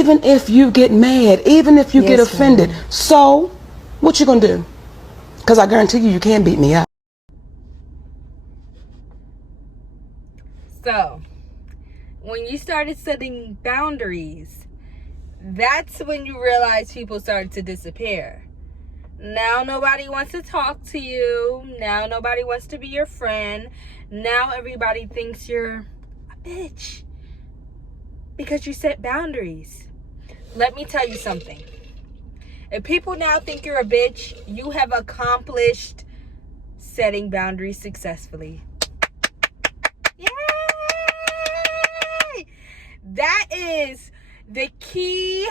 even if you get mad, even if you get offended. Ma'am. So, what you gonna do? Because I guarantee you can't beat me up. So, when you started setting boundaries, that's when you realize people started to disappear. Now nobody wants to talk to you. Now nobody wants to be your friend. Now everybody thinks you're a bitch because you set boundaries. Let me tell you something. If people now think you're a bitch, you have accomplished setting boundaries successfully. Yay! That is the key.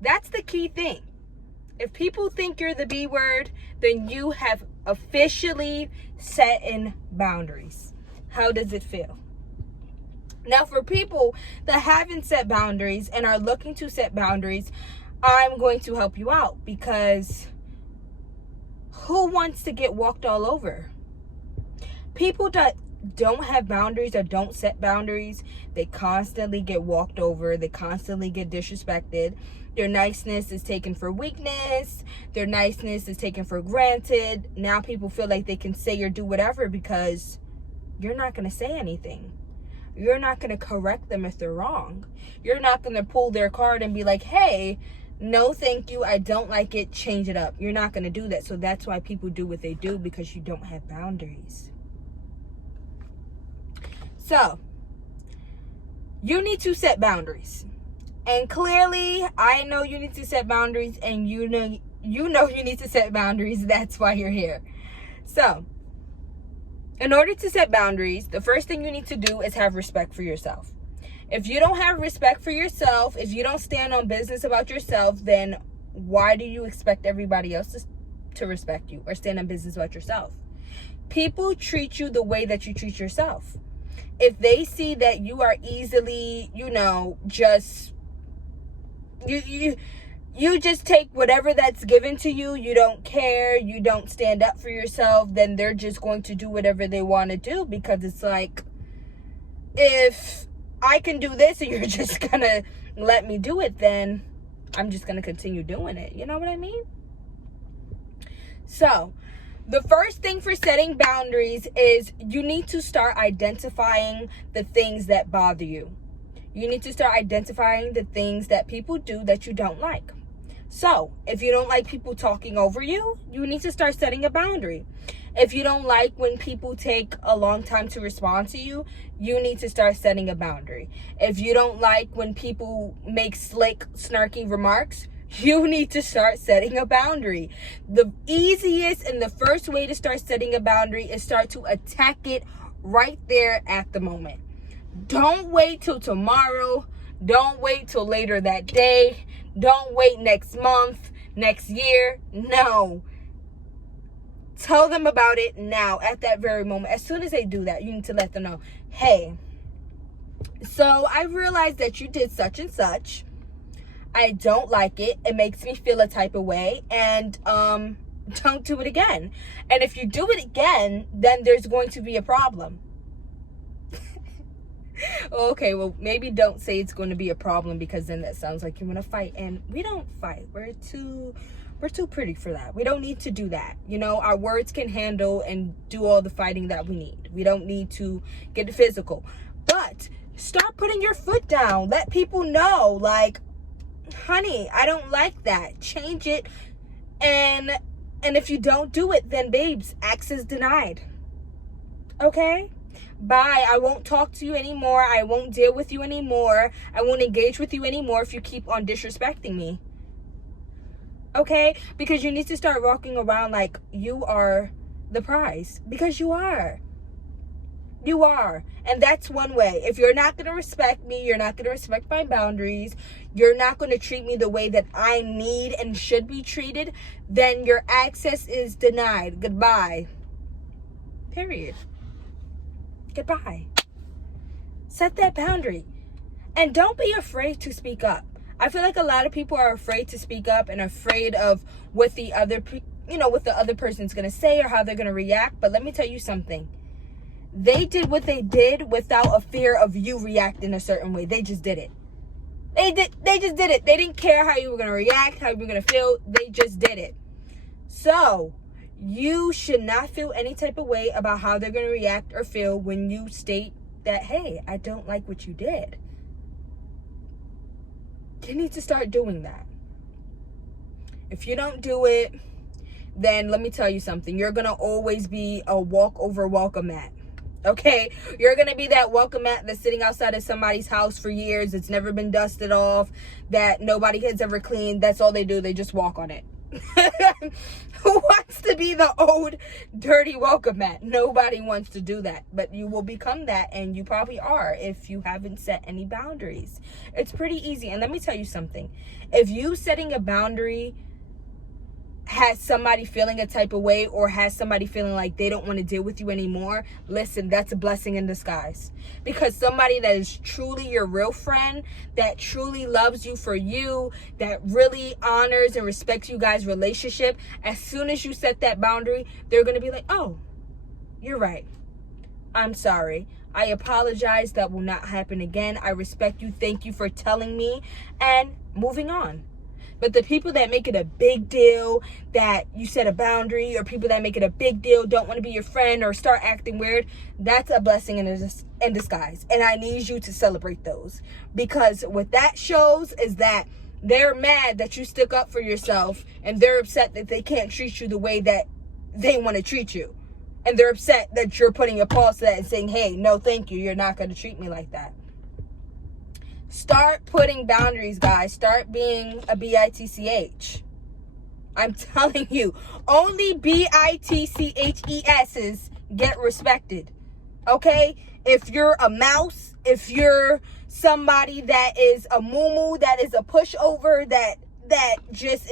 That's the key thing. If people think you're the B word, then you have officially set in boundaries. How does it feel? Now, for people that haven't set boundaries and are looking to set boundaries, I'm going to help you out, because who wants to get walked all over? People that don't have boundaries or don't set boundaries, they constantly get walked over. They constantly get disrespected. Their niceness is taken for weakness. Their niceness is taken for granted. Now people feel like they can say or do whatever because you're not going to say anything. You're not going to correct them if they're wrong. You're not going to pull their card and be like, hey, no, thank you, I don't like it, change it up. You're not going to do that. So that's why people do what they do, because you don't have boundaries. So, you need to set boundaries. And clearly, I know you need to set boundaries, and you know you need to set boundaries. That's why you're here. So, in order to set boundaries, the first thing you need to do is have respect for yourself. If you don't have respect for yourself, if you don't stand on business about yourself, then why do you expect everybody else to respect you or stand on business about yourself? People treat you the way that you treat yourself. If they see that you are easily, just you just take whatever that's given to you, you don't care, you don't stand up for yourself, then they're just going to do whatever they want to do, because it's like, if I can do this and you're just gonna let me do it, then I'm just gonna continue doing it. You know what I mean? So, the first thing for setting boundaries is you need to start identifying the things that bother you. You need to start identifying the things that people do that you don't like. So, if you don't like people talking over you, you need to start setting a boundary. If you don't like when people take a long time to respond to you, you need to start setting a boundary. If you don't like when people make slick, snarky remarks, you need to start setting a boundary. The easiest and the first way to start setting a boundary is start to attack it right there at the moment. Don't wait till tomorrow. Don't wait till later that day. Don't wait next month, next year. No. Tell them about it now, at that very moment. As soon as they do that, you need to let them know, hey, so I realized that you did such and such. I don't like it. It makes me feel a type of way, and don't do it again. And if you do it again, then there's going to be a problem. Okay, well, maybe don't say it's going to be a problem, because then that sounds like you want to fight, and we don't fight. We're too pretty for that. We don't need to do that. Our words can handle and do all the fighting that we need. We don't need to get physical. But start putting your foot down. Let people know, like, honey, I don't like that. Change it. And if you don't do it, then babes, access denied. Okay? Bye. I won't talk to you anymore. I won't deal with you anymore. I won't engage with you anymore if you keep on disrespecting me. Okay? Because you need to start walking around like you are the prize. Because you are. You are. And that's one way. If you're not going to respect me, you're not going to respect my boundaries, you're not going to treat me the way that I need and should be treated, then your access is denied. Goodbye. Period. Goodbye. Set that boundary. And don't be afraid to speak up. I feel like a lot of people are afraid to speak up and afraid of what the other person's going to say or how they're going to react. But let me tell you something. They did what they did without a fear of you reacting a certain way. They just did it. They just did it. They didn't care how you were gonna react, how you were gonna feel. They just did it. So you should not feel any type of way about how they're gonna react or feel when you state that, hey, I don't like what you did. You need to start doing that. If you don't do it, then let me tell you something. You're gonna always be a walk over welcome mat. Okay, you're gonna be that welcome mat that's sitting outside of somebody's house for years. It's never been dusted off, that nobody has ever cleaned. That's all they do. They just walk on it. Who wants to be the old dirty welcome mat? Nobody wants to do that, but you will become that, and you probably are if you haven't set any boundaries. It's pretty easy. And let me tell you something. If you setting a boundary has somebody feeling a type of way, or has somebody feeling like they don't want to deal with you anymore, listen, that's a blessing in disguise. Because somebody that is truly your real friend, that truly loves you for you, that really honors and respects you guys' relationship, as soon as you set that boundary, they're going to be like, oh, you're right. I'm sorry. I apologize. That will not happen again. I respect you. Thank you for telling me. And moving on. But the people that make it a big deal that you set a boundary, or people that make it a big deal, don't want to be your friend or start acting weird, that's a blessing in disguise. And I need you to celebrate those. Because what that shows is that they're mad that you stick up for yourself, and they're upset that they can't treat you the way that they want to treat you. And they're upset that you're putting a pause to that and saying, hey, no, thank you. You're not going to treat me like that. Start putting boundaries, guys. Start being a bitch. I'm telling you, only bitchesses get respected. Okay? If you're a mouse, if you're somebody that is a moo-moo, that is a pushover, that just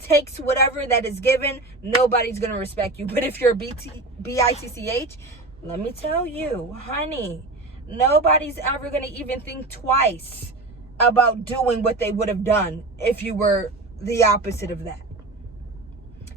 takes whatever that is given, nobody's gonna respect you. But if you're bitch, let me tell you, honey, nobody's ever going to even think twice about doing what they would have done if you were the opposite of that.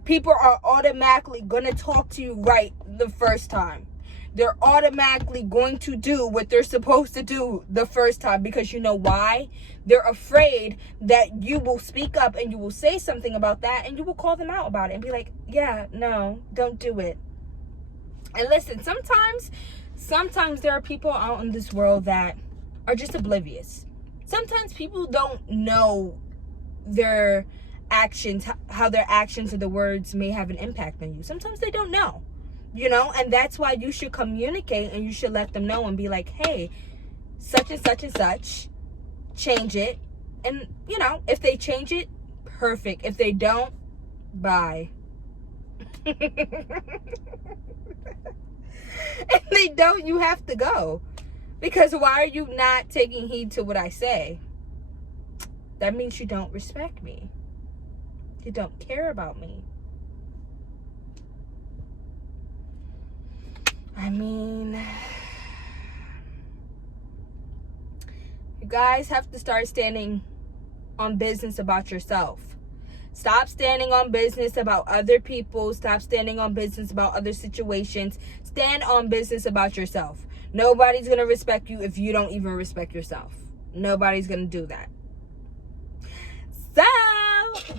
People are automatically going to talk to you right the first time. They're automatically going to do what they're supposed to do the first time, because you know why? They're afraid that you will speak up and you will say something about that, and you will call them out about it and be like, yeah, no, don't do it. And listen, sometimes there are people out in this world that are just oblivious. Sometimes people don't know their actions, how their actions or the words may have an impact on you. Sometimes they don't know, and that's why you should communicate, and you should let them know and be like, hey, such and such and such, change it. And, if they change it, perfect. If they don't, bye. If they don't, you have to go. Because why are you not taking heed to what I say? That means you don't respect me. You don't care about me. I mean, you guys have to start standing on business about yourself. Stop standing on business about other people. Stop standing on business about other situations. Stand on business about yourself. Nobody's going to respect you if you don't even respect yourself. Nobody's going to do that. So,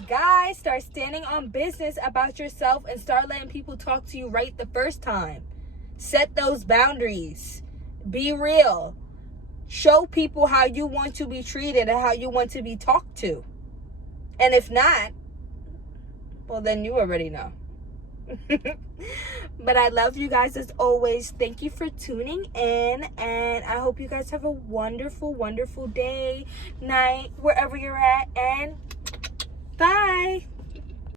guys, start standing on business about yourself and start letting people talk to you right the first time. Set those boundaries. Be real. Show people how you want to be treated and how you want to be talked to. And if not, well, then you already know. But I love you guys as always. Thank you for tuning in. And I hope you guys have a wonderful, wonderful day, night, wherever you're at. And bye.